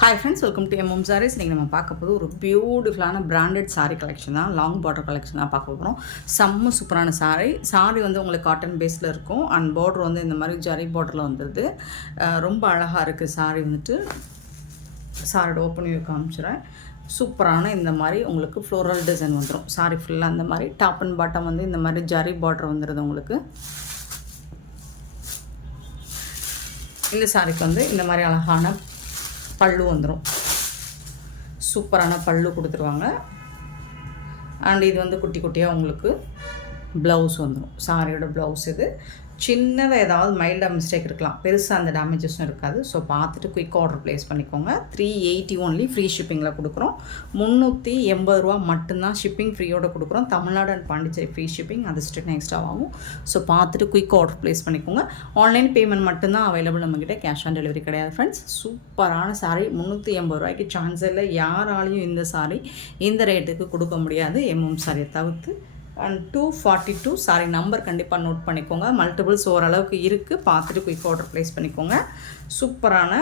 Hi friends, welcome to MM saris. இன்றைக்கி நம்ம பார்க்க போது ஒரு பியூட்டிஃபுல்லான பிராண்டட் சாரீ கலெக்ஷன் தான். லாங் பார்டர் கலெக்ஷன் தான் பார்க்க போகிறோம். செம்ம சூப்பரான சாரீ வந்து உங்களுக்கு காட்டன் பேஸில் இருக்கும். அண்ட் பார்டர் வந்து இந்த மாதிரி ஜரி பார்டரில் வந்துடுது. ரொம்ப அழகாக இருக்குது சாரீ வந்துட்டு. சாரியோட ஓப்பன் வியூ காமிச்சிடுறேன். சூப்பரான இந்த மாதிரி உங்களுக்கு ஃப்ளோரல் டிசைன் வந்துடும். சாரீ ஃபுல்லாக அந்த மாதிரி டாப் அண்ட் பாட்டம் வந்து இந்த மாதிரி ஜரி பார்டர் வந்துடுது உங்களுக்கு. இந்த சாரீக்கு வந்து இந்த மாதிரி அழகான பல்லு வந்துடும். சூப்பரான பல்லு கொடுத்துருவாங்க. அண்ட் இது வந்து குட்டி குட்டியாக உங்களுக்கு ப்ளவுஸ் வந்துடும். சாரியோட ப்ளவுஸ் இது. சின்னதாக ஏதாவது மைல்டாக மிஸ்டேக் இருக்கலாம், பெருசாக அந்த டேமேஜஸும் இருக்காது. ஸோ பார்த்துட்டு குயிக் ஆர்டர் ப்ளேஸ் பண்ணிக்கோங்க. 380 ஒன்லி ஃப்ரீ ஷிப்பிங்கில் கொடுக்குறோம். 380 ரூபா மட்டும்தான் ஷிப்பிங் ஃப்ரீயோடு கொடுக்குறோம். Tamil Nadu and Pondicherry free shipping, அது ஸ்டேட் எக்ஸ்ட்ரா ஆகும். ஸோ பார்த்துட்டு குயிக் ஆர்டர் ப்ளேஸ் பண்ணிக்கோங்க. ஆன்லைன் பேமெண்ட் மட்டும்தான் அவைலபிள் நம்மக்கிட்ட, கேஷ் ஆன் டெலிவரி கிடையாது ஃப்ரெண்ட்ஸ். சூப்பரான சாரீ, 380 ரூபாய்க்கு சான்ஸ் இல்லை. யாராலையும் இந்த சாரீ இந்த ரேட்டுக்கு கொடுக்க முடியாது, எம்எம் சாரியை தவிர்த்து. அண்ட் 242 சாரி நம்பர் கண்டிப்பாக நோட் பண்ணிக்கோங்க. மல்டிபிள்ஸ் ஓரளவுக்கு இருக்குது, பார்த்துட்டு குயிக் ஆர்டர் ப்ளேஸ் பண்ணிக்கோங்க. சூப்பரான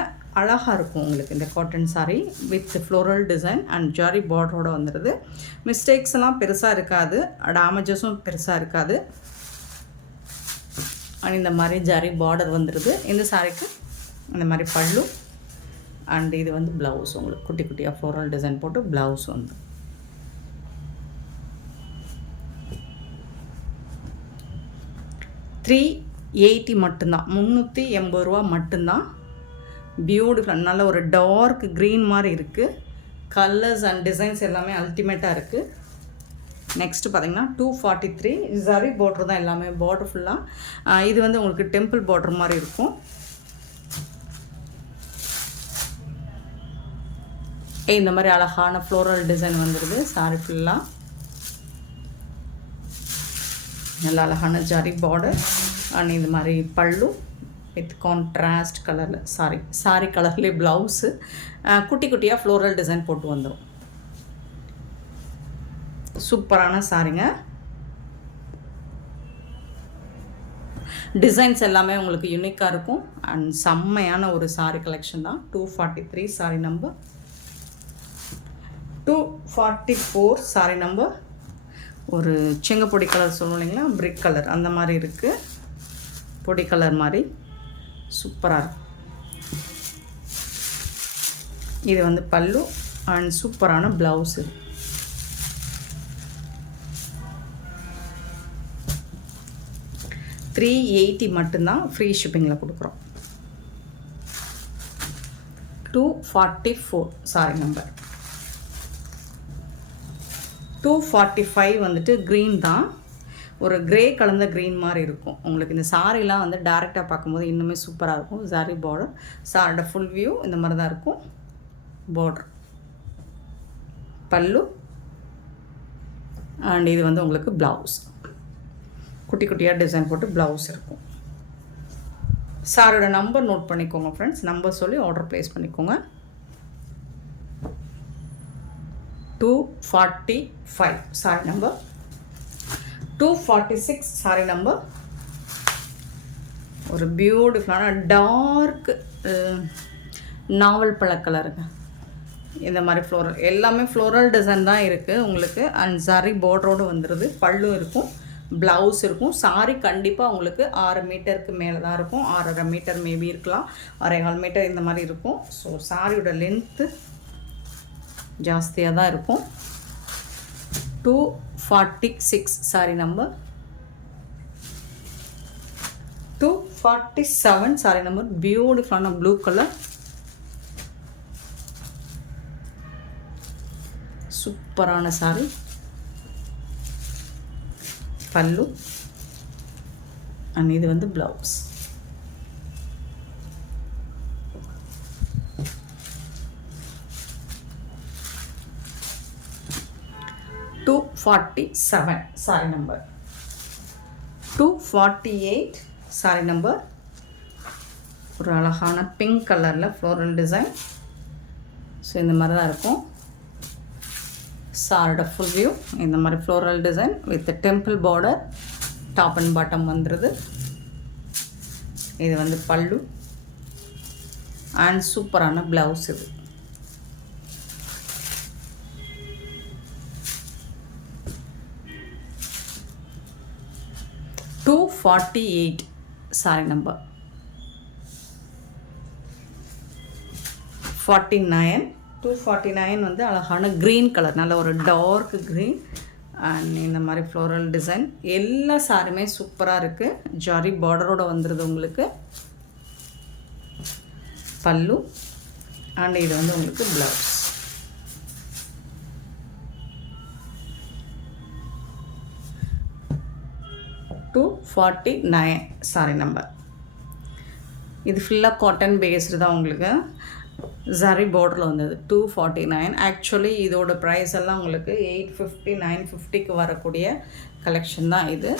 அழகாக இருக்கும் உங்களுக்கு இந்த cotton sari with floral design and zari பார்டரோடு வந்துடுது. மிஸ்டேக்ஸ் எல்லாம் பெருசாக இருக்காது, டேமேஜஸும் பெருசாக இருக்காது. அண்ட் இந்த மாதிரி ஜாரி பார்டர் வந்துடுது. இந்த சாரீக்கு இந்த மாதிரி பல்லு அண்ட் இது வந்து ப்ளவுஸ் உங்களுக்கு குட்டி குட்டியாக ஃப்ளோரல் டிசைன் போட்டு ப்ளவுஸ் வந்து 380 மட்டும்தான். 380 ரூபா மட்டும்தான். பியூட்டிஃபுல், நல்ல ஒரு டார்க் க்ரீன் மாதிரி இருக்குது. கலர்ஸ் அண்ட் டிசைன்ஸ் எல்லாமே அல்டிமேட்டாக இருக்குது. நெக்ஸ்ட்டு பார்த்திங்கன்னா 243 ஜரி பார்டர் தான் எல்லாமே. பார்டர் ஃபுல்லாக இது வந்து உங்களுக்கு டெம்பிள் பார்டர் மாதிரி இருக்கும். இந்த மாதிரி அழகான ஃப்ளோரல் டிசைன் வந்துடுது. சாரி ஃபுல்லாக நல்ல அழகான ஜரி பார்டர் அண்ட் இந்த மாதிரி பல்லு வித் கான்ட்ராஸ்ட் கலரில் சாரி கலர்லேயே ப்ளவுஸு குட்டி குட்டியாக ஃப்ளோரல் டிசைன் போட்டு வந்துடும். சூப்பரான சாரிங்க. டிசைன்ஸ் எல்லாமே உங்களுக்கு யூனிக்காக இருக்கும் அண்ட் செம்மையான ஒரு சாரி கலெக்ஷன் தான். 243 சாரி நம்பர். 244 sorry number. ஒரு செங்கப்பொடி கலர் சொல்லுவோம் இல்லைங்களா, பிரிக் கலர் அந்த மாதிரி இருக்குது. பொடி கலர் மாதிரி சூப்பராக இருக்கும். இது வந்து பல்லு அண்ட் சூப்பரான ப்ளவுஸு. $380 மட்டும்தான் ஃப்ரீ ஷிப்பிங்கில் கொடுக்குறோம். 244 சாரி நம்பர். 245 வந்துட்டு க்ரீன் தான். ஒரு க்ரே கலந்த க்ரீன் மாதிரி இருக்கும் உங்களுக்கு. இந்த சாரீலாம் வந்து டேரெக்டாக பார்க்கும்போது இன்னுமே சூப்பராக இருக்கும். சாரி பார்டர், சாரியோட ஃபுல் வியூ இந்த மாதிரி தான் இருக்கும். பார்டர், பல்லு அண்ட் இது வந்து உங்களுக்கு ப்ளவுஸ். குட்டி குட்டியாக டிசைன் போட்டு ப்ளவுஸ் இருக்கும். சாரியோட நம்பர் நோட் பண்ணிக்கோங்க ஃப்ரெண்ட்ஸ். நம்பர் சொல்லி ஆர்டர் ப்ளேஸ் பண்ணிக்கோங்க. 245 சாரி நம்பர். 246 sorry number. ஒரு பியூட்டிஃபுல்லான டார்க் நாவல் பழ கலருங்க. இந்த மாதிரி ஃப்ளோரல் எல்லாமே ஃப்ளோரல் டிசைன் தான் இருக்குது உங்களுக்கு. அண்ட் சாரி பார்டரோடு வந்துடுது. பல்லு இருக்கும், ப்ளவுஸ் இருக்கும். சாரி கண்டிப்பாக உங்களுக்கு 6 மீட்டருக்கு மேலே தான் இருக்கும். 6.5 மீட்டர் மேபி இருக்கலாம், 6.25 மீட்டர் இந்த மாதிரி இருக்கும். ஸோ சாரியோட லென்த்து ஜாஸ்தியாக தான் இருக்கும். 246 சாரி நம்பர். 247 sorry number. பியூட்டிஃபுல்லான ப்ளூ கலர், சூப்பரான சாரி. பல்லு அண்ட் இது வந்து blouse. $247 sorry number. 248 sorry number. ஒரு அழகான பிங்க் கலரில் ஃப்ளோரல் டிசைன். ஸோ இந்த மாதிரி தான் இருக்கும். சாரியோட ஃபுல் வியூ இந்த மாதிரி floral design with temple border, top and bottom வந்துடுது. இது வந்து பல்லு அண்ட் சூப்பரான ப்ளவுஸ். இது 248 சாரி நம்பர் 249 வந்து அழகான க்ரீன் கலர், நல்ல ஒரு டார்க் க்ரீன் அண்ட் இந்த மாதிரி ஃப்ளோரல் டிசைன். எல்லா சாரியுமே சூப்பராக இருக்குது. ஜாரி பார்டரோடு வந்துடுது உங்களுக்கு. பல்லு அண்ட் இது வந்து உங்களுக்கு ப்ளவுஸ். $249 sorry number. இது ஃபுல்லாக காட்டன் பேஸ்டு தான் உங்களுக்கு. ஜரி பார்டரில் வந்தது 249. ஆக்சுவலி இதோட ப்ரைஸ் எல்லாம் உங்களுக்கு 850 950க்கு வரக்கூடிய கலெக்ஷன் தான் இது.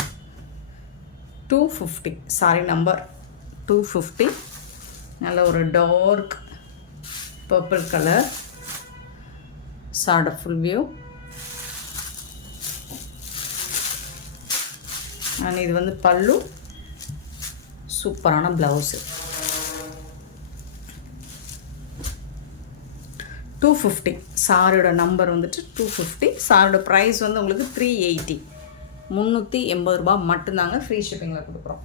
250 சாரி நம்பர் 250. நல்ல ஒரு டார்க் பர்பிள் கலர் சார்ட ஃபுல் வியூ. அண்ட் இது வந்து பல்லு, சூப்பரான ப்ளவுஸு. 250 சாரோட நம்பர் வந்துட்டு 250. சாரோட ப்ரைஸ் வந்து உங்களுக்கு 380, 380 ரூபா மட்டும்தாங்க. ஃப்ரீ ஷிப்பிங்கில் கொடுக்குறோம்.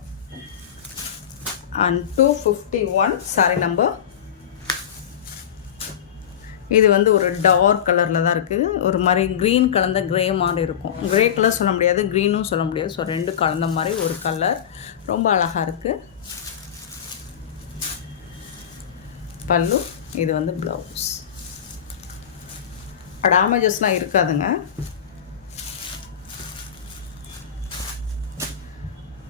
And 251 sorry number. இது வந்து ஒரு டார்க் கலரில் தான் இருக்குது. ஒரு மாதிரி க்ரீன் கலந்த க்ரே மாதிரி இருக்கும். க்ரே கலர் சொல்ல முடியாது, க்ரீனும் சொல்ல முடியாது. ஸோ ரெண்டு கலந்த மாதிரி ஒரு கலர், ரொம்ப அழகாக இருக்குது. பல்லு, இது வந்து ப்ளவுஸ். டேமேஜஸ்லாம் இருக்காதுங்க.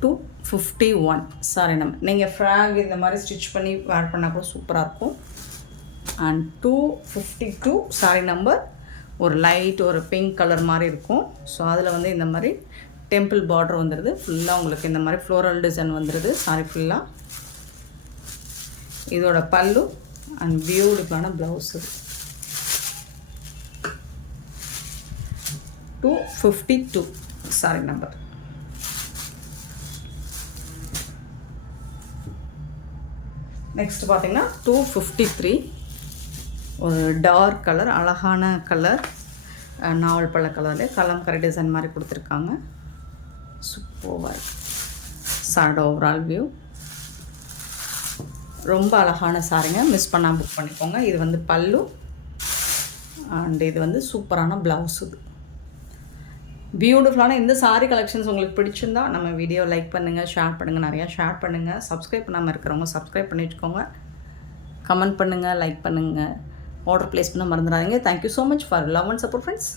251 சாரி நம்பர். நீங்கள் ஃப்ராக் இந்த மாதிரி ஸ்டிச் பண்ணி வேர் பண்ணால் கூட சூப்பராக இருக்கும். And 252 sorry number. ஒரு லைட் ஒரு பிங்க் கலர் மாதிரி இருக்கும். ஸோ அதில் வந்து இந்த மாதிரி டெம்பிள் பார்டர் வந்துடுது. ஃபுல்லாக உங்களுக்கு இந்த மாதிரி ஃப்ளோரல் டிசைன் வந்துடுது சாரி ஃபுல்லாக. இதோட பல்லு அண்ட் பியூட்டிஃபுல்லான ப்ளவுஸு. 252 sorry number. நெக்ஸ்ட் பார்த்தீங்கன்னா 253. ஒரு டார்க் கலர், அழகான கலர், நாவல் பழ கலரில் கலம்கரை டிசைன் மாதிரி கொடுத்துருக்காங்க. சூப்பர் சாரோட ஓவரால் வியூ. ரொம்ப அழகான சாரிங்க, மிஸ் பண்ணால் புக் பண்ணிக்கோங்க. இது வந்து பல்லு அண்ட் இது வந்து சூப்பரான ப்ளவுஸ். இது பியூட்டிஃபுல்லான இந்த சாரி கலெக்ஷன்ஸ் உங்களுக்கு பிடிச்சிருந்தா நம்ம வீடியோ லைக் பண்ணுங்கள், ஷேர் பண்ணுங்கள், நிறையா ஷேர் பண்ணுங்கள். சப்ஸ்கிரைப் பண்ணாமல் இருக்கிறவங்க சப்ஸ்கிரைப் பண்ணி வச்சுக்கோங்க. கமெண்ட் பண்ணுங்கள், லைக் பண்ணுங்கள், ஆர்டர் ப்ளேஸ் பண்ண மறந்துடாதீங்க. Thank you so much for love and support friends.